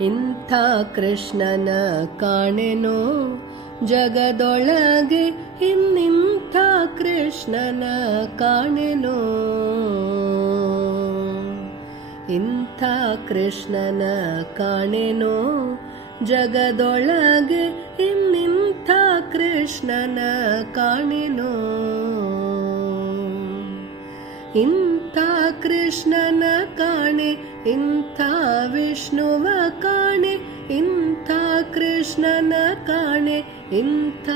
ಇಂಥ ಕೃಷ್ಣನ ಕಾಣೆನೋ ಜಗದೊಳಗೆ, ಇನ್ನಿಂಥ ಕೃಷ್ಣನ ಕಾಣೆನೋ. ಇಂಥ ಕೃಷ್ಣನ ಕಾಣೆನೋ ಜಗದೊಳಗೆ, ಇನ್ನಿಂಥ ಕೃಷ್ಣನ ಕಾಣೆನೋ. ಇಂಥ ಕೃಷ್ಣನ ಕಾಣೆ, ಇಂಥ ವಿಷ್ಣುವ ಕಾಣೆ. ಇಂಥ ಕೃಷ್ಣನ ಕಾಣೆ, ಇಂಥ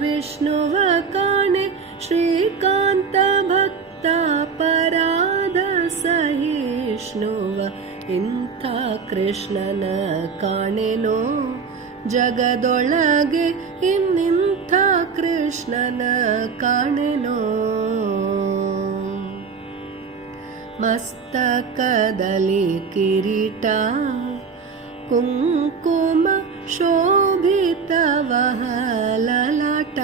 ವಿಷ್ಣುವ ಕಾಣೆ. ಶ್ರೀಕಾಂತ ಭಕ್ತ ಪರಾಧ ಸಹಿಷ್ಣುವ, ಇಂಥ ಕೃಷ್ಣನ ಕಾಣೆನೋ ಜಗದೊಳಗೆ, ಇನ್ನಿಂಥ ಕೃಷ್ಣನ ಕಾಣೆನೋ. ಮಸ್ತಕದಲ್ಲಿ ಕಿರೀಟ, ಕುಂಕುಮ ಶೋಭಿತವಹ ಲಲಾಟ.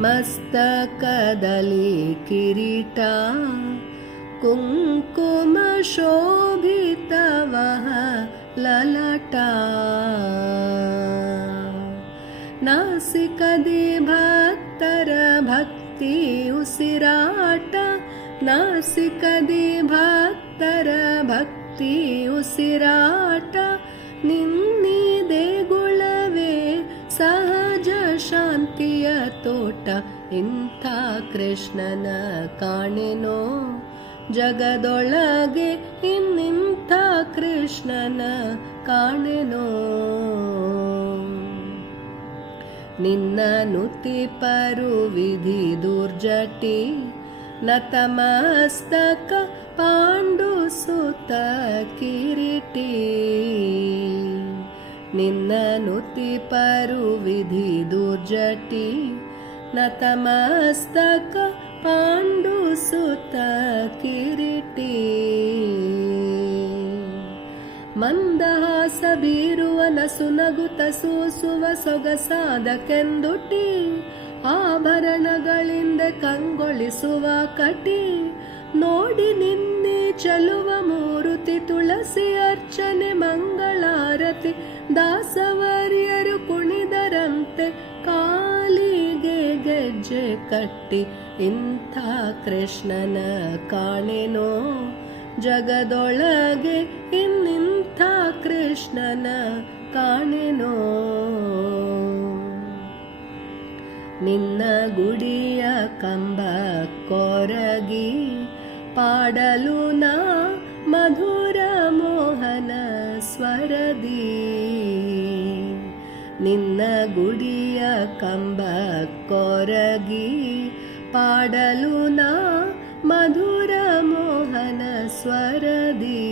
ಮಸ್ತಕದಲ್ಲಿ ಕಿರೀಟ, ಕುಂಕುಮ ಶೋಭಿತವಹ ಲಲಾಟ. ನಾಸಿಕದಿ ಭಕ್ತರ ಭಕ್ತಿ ಉಸಿರಾಟ. ನಾಸಿಕದಿ ಭಕ್ತರ ಭಕ್ತಿ ಉಸಿರಾಟ. ನಿನ್ನಿದೆ ಗುಳವೇ ಸಹಜ ಶಾಂತಿಯ ತೋಟ. ಇಂಥ ಕೃಷ್ಣನ ಕಾಣೆನೋ ಜಗದೊಳಗೆ, ಇನ್ನಿಂಥ ಕೃಷ್ಣನ ಕಾಣೆನೋ. ನಿನ್ನ ನುತಿಪರು ವಿಧಿ ದುರ್ಜಟಿ, ನತಮಸ್ತಕ ಪಾಂಡು ಸುತ ಕಿರೀಟಿ. ನಿನ್ನ ನುತಿಪರು ವಿಧಿ ದುರ್ಜಟಿ, ನತಮಸ್ತಕ ಪಾಂಡು ಸುತ ಕಿರೀಟಿ. ಮಂದಹಾಸ ಬೀರುವ ನಸುನಗುತ ಸೂಸುವ ಸೊಗಸಾದ ಕೆಂದುಟಿ. ಆಭರಣಗಳಿಂದ ಕಂಗೊಳಿಸುವ ಕಟಿ. ನೋಡಿ ನಿನ್ನೆ ಚಲುವ ಮೂರುತಿ, ತುಳಸಿ ಅರ್ಚನೆ ಮಂಗಳಾರತಿ. ದಾಸವರ್ಯರು ಕುಣಿದರಂತೆ ಕಾಲಿಗೆ ಗೆಜ್ಜೆ ಕಟ್ಟಿ. ಇಂಥ ಕೃಷ್ಣನ ಕಾಣೆನೋ ಜಗದೊಳಗೆ, ಇನ್ನಿಂಥ ಕೃಷ್ಣನ ಕಾಣೆನೋ. ನಿನ್ನ ಗುಡಿಯ ಕಂಬ ಕೊರಗಿ, ಪಾಡಲು ನಾ ಮಧುರ ಮೋಹನ ಸ್ವರದಿ. ನಿನ್ನ ಗುಡಿಯ ಕಂಬ ಕೊರಗಿ, ಪಾಡಲು ನಾ ಮಧುರ ಮೋಹನ ಸ್ವರದಿ.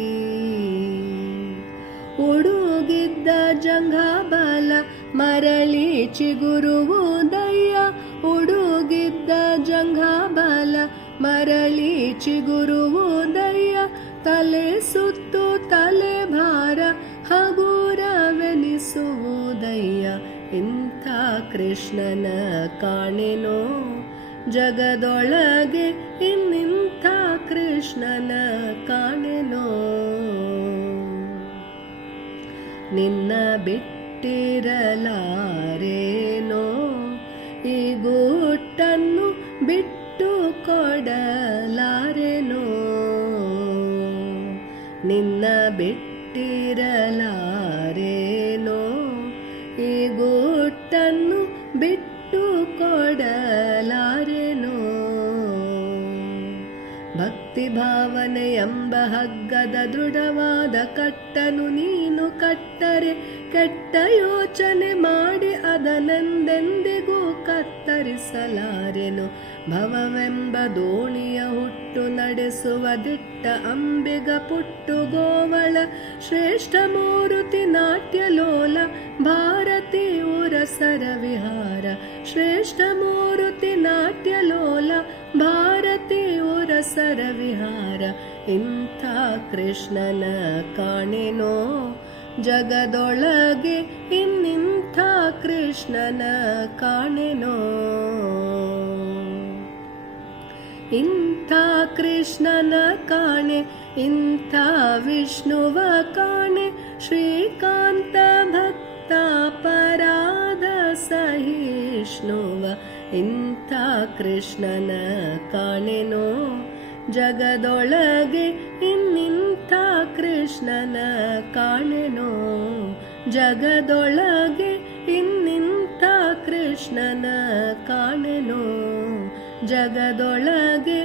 ಉಡುಗಿದ್ದ ಜಂಘಾಬಲ ಮರಳಿ ಚಿಗುರುವುದಯ್ಯ. ಉಡುಗಿದ್ದ ಜಂಘಾಬಲ ಮರಳಿ ಚಿಗುರುವುದಯ್ಯ. ತಲೆ ಸುತ್ತು ತಲೆ ಭಾರ ಹಗುರವೆನಿಸುವುದಯ್ಯ. ಇಂಥ ಕೃಷ್ಣನ ಕಾಣೆನೋ ಜಗದೊಳಗೆ, ಇನ್ನಿಂಥ ಕೃಷ್ಣನ ಕಾಣೆನೋ. ನಿನ್ನ ಬಿಟ್ಟಿರಲಾರೇನೋ, ಈ ಗೂಟನ್ನು ಬಿಟ್ಟು ಕೊಡಲಾರೆನೋ. ನಿನ್ನ ಬಿಟ್ಟಿರಲಾರೇನೋ, ಈ ಗೂಟನ್ನು ಬಿಟ್ಟು ಕೊಡಲಾರೆನೋ. ಭಕ್ತಿ ಭಾವನೆ ಎಂಬ ಹಗ್ಗದ ದೃಢವಾದ ಕಟ್ಟನು ನೀನು ಕಟ್ಟರೆ, ಕೆಟ್ಟ ಯೋಚನೆ ಮಾಡಿ ಅದನೆಂದೆಂದಿಗೂ ಕತ್ತರಿಸಲಾರೆನು. ಭವವೆಂಬ ದೋಣಿಯ ಹುಟ್ಟು ನಡೆಸುವ ದಿಟ್ಟ ಅಂಬಿಗ ಪುಟ್ಟು ಗೋವಳ. ಶ್ರೇಷ್ಠ ಮೂರುತಿ ನಾಟ್ಯಲೋಲ ಭಾರತಿ ಉರಸರ ವಿಹಾರ. ಶ್ರೇಷ್ಠ ಮೂರುತಿ ನಾಟ್ಯಲೋಲ ಭಾರತಿ ಉರಸರ ವಿಹಾರ. ಇಂಥ ಕೃಷ್ಣನ ಕಾಣೆನೋ ಜಗದೊಳಗೆ, ಇನ್ನಿಂಥ ಕೃಷ್ಣನ ಕಾಣೆನೋ. ಇಂಥ ಕೃಷ್ಣನ ಕಾಣೆ, ಇಂಥ ವಿಷ್ಣುವ ಕಾಣೆ ಶ್ರೀಕಾಂತ ಭಕ್ತ ಪರಾಧ ಸಹಿಷ್ಣುವ ಇಂಥ ಕೃಷ್ಣನ ಕಾಣೆನೋ ಜಗದೊಳಗೆ ಇನ್ನಿಂಥ ಕೃಷ್ಣನ ಕಾಣೆನೋ ಜಗದೊಳಗೆ ಇನ್ನಿಂಥ ಕೃಷ್ಣನ ಕಾಣೆನೋ ಜಗದೊಳಗೆ